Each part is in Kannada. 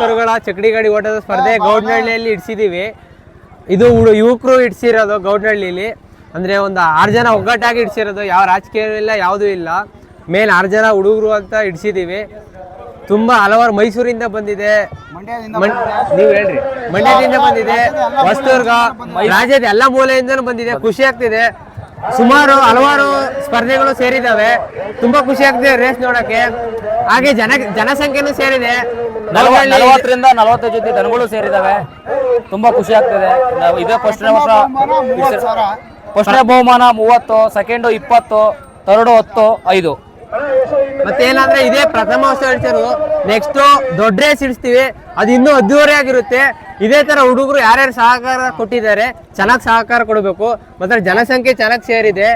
ಕರುಗಳ ಚಕಡಿ ಗಾಡಿ ಓಟದ ಸ್ಪರ್ಧೆ ಗೌಡ್ನಹಳ್ಳಿಯಲ್ಲಿ ಇಡ್ಸಿದೀವಿ. ಇದು ಯುವಕರು ಇಡ್ಸಿರೋದು ಗೌಡ್ನಹಳ್ಳಿಲಿ. ಅಂದ್ರೆ ಒಂದು 6 ಜನ ಒಗ್ಗಟ್ಟಾಗಿ ಇಡ್ಸಿರೋದು, ಯಾವ ರಾಜಕೀಯ ಇಲ್ಲ, ಯಾವುದೂ ಇಲ್ಲ. ಮೇನ್ 6 ಜನ ಹುಡುಗರು ಅಂತ ಇಡ್ಸಿದೀವಿ. ತುಂಬಾ ಹಲವಾರು ಮೈಸೂರಿಂದ ಬಂದಿದೆ, ನೀವು ಹೇಳ್ರಿ, ಮಂಡ್ಯದಿಂದ ಬಂದಿದೆ, ಹೊಸದುರ್ಗ, ರಾಜ್ಯದ ಎಲ್ಲ ಮೂಲೆಯಿಂದನೂ ಬಂದಿದೆ. ಖುಷಿ ಆಗ್ತಿದೆ. ಸುಮಾರು ಹಲವಾರು ಸ್ಪರ್ಧೆಗಳು ಸೇರಿದಾವೆ. ತುಂಬಾ ಖುಷಿ ಆಗ್ತಿದೆ ರೇಸ್ ನೋಡಕ್ಕೆ. ಹಾಗೆ ಜನಸಂಖ್ಯೆನೂ ಸೇರಿದೆ. 40ರಿಂದ 45 ಜೊತೆ ದನಗಳು ಸೇರಿದಾವೆ. ತುಂಬಾ ಖುಷಿ ಆಗ್ತಿದೆ. ಇದೇ ಫಸ್ಟ್ನೇ ಬಹುಮಾನ 30, ಸೆಕೆಂಡ್ 20, ಥರ್ಡ್ 10, 5. ಮತ್ತೇನಂದ್ರೆ ಇದೇ ಪ್ರಥಮ ವರ್ಷ ಇಡ್ಸಿರೋದು. ನೆಕ್ಸ್ಟ್ ದೊಡ್ಡ ರೇಸ್ ಇಡಿಸ್ತೀವಿ, ಅದು ಇನ್ನೂ ಅದ್ದೂರಿಯಾಗಿರುತ್ತೆ. ಇದೇ ತರ ಹುಡುಗರು ಯಾರ್ಯಾರು ಸಹಕಾರ ಕೊಟ್ಟಿದ್ದಾರೆ ಚೆನ್ನಾಗಿ ಸಹಕಾರ ಕೊಡಬೇಕು. ಮತ್ತೆ ಜನಸಂಖ್ಯೆ ಚೆನ್ನಾಗಿ ಸೇರಿದೆ.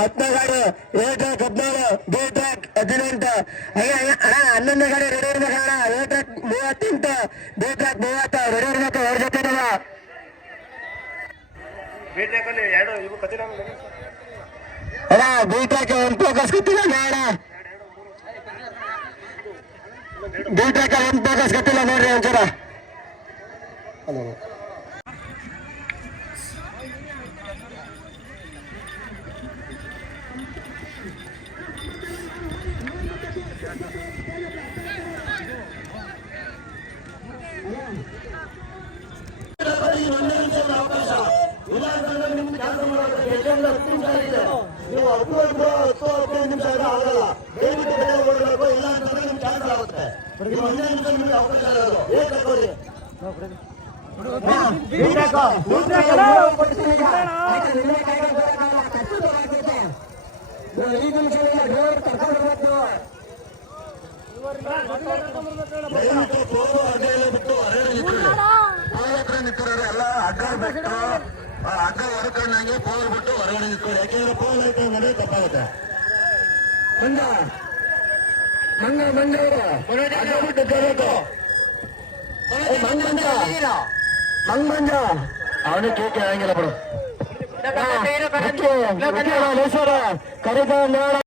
ಹತ್ತನೇ ಗಾಡಿ ಎ ಟ್ರ್ಯಾಕ್ 17, ಬಿ ಟ್ರ್ಯಾಕ್ 18, 11ನೇ ಗಾಡಿ ರೆಡಿ ಇರ್ಬೇಕಣ್ಣ. A track 38, B track 30 ready ಇರ್ಬೇಕು. ಅವ್ರ ಜೊತೆ ಬಿ ಟ್ರ್ಯಾಕ್ ಒಂದು ಫೋಕಸ್ ಗೊತ್ತಿಲ್ಲ ನೋಡ. ಬಿ ಟ್ರ್ಯಾಕ್ ಒಂದು ಫೋಕಸ್ ಗೊತ್ತಿಲ್ಲ ನೋಡ್ರಿ ಒಂಚೂರ. ನೀವು 10-15 ನಿಮಿಷ ಆಗಲ್ಲ. ದಯವಿಟ್ಟು ಬೇಗ ಓಡಬೇಕು, ಇಲ್ಲ ಅಂತಂದ್ರೆ ನಿಮ್ಗೆ ಕ್ಯಾನ್ಸಲ್ ಆಗುತ್ತೆ. ನೀವು 15 ನಿಮಿಷ ನಿಮಗೆ ಅವಕಾಶ ಇರೋದು. ಬೇಗ ತಗೊಳ್ಳಿ. ನಿಂತಿರೋರು ಎಲ್ಲ ಅಡ್ಡ ಬಿಟ್ಟು ಅಡ್ಡ ಹೊರಕೊಂಡಂಗೆ ಪೋಲ್ ಬಿಟ್ಟು ಹೊರಗಡೆ ನಿಂತ್ಕೊಳ್ಳಿ. ಯಾಕೆಂದ್ರೆ ಪೋಲ್ ಐತೆ ನೋಡಿ ತಪ್ಪಾಗುತ್ತೆ. ಮಂಜ ಮಂಜ ಅವನಿಗೆ ಕೇಕೆ ಆಗಂಗಿಲ್ಲ ಬಿಡು. ಕರೀತ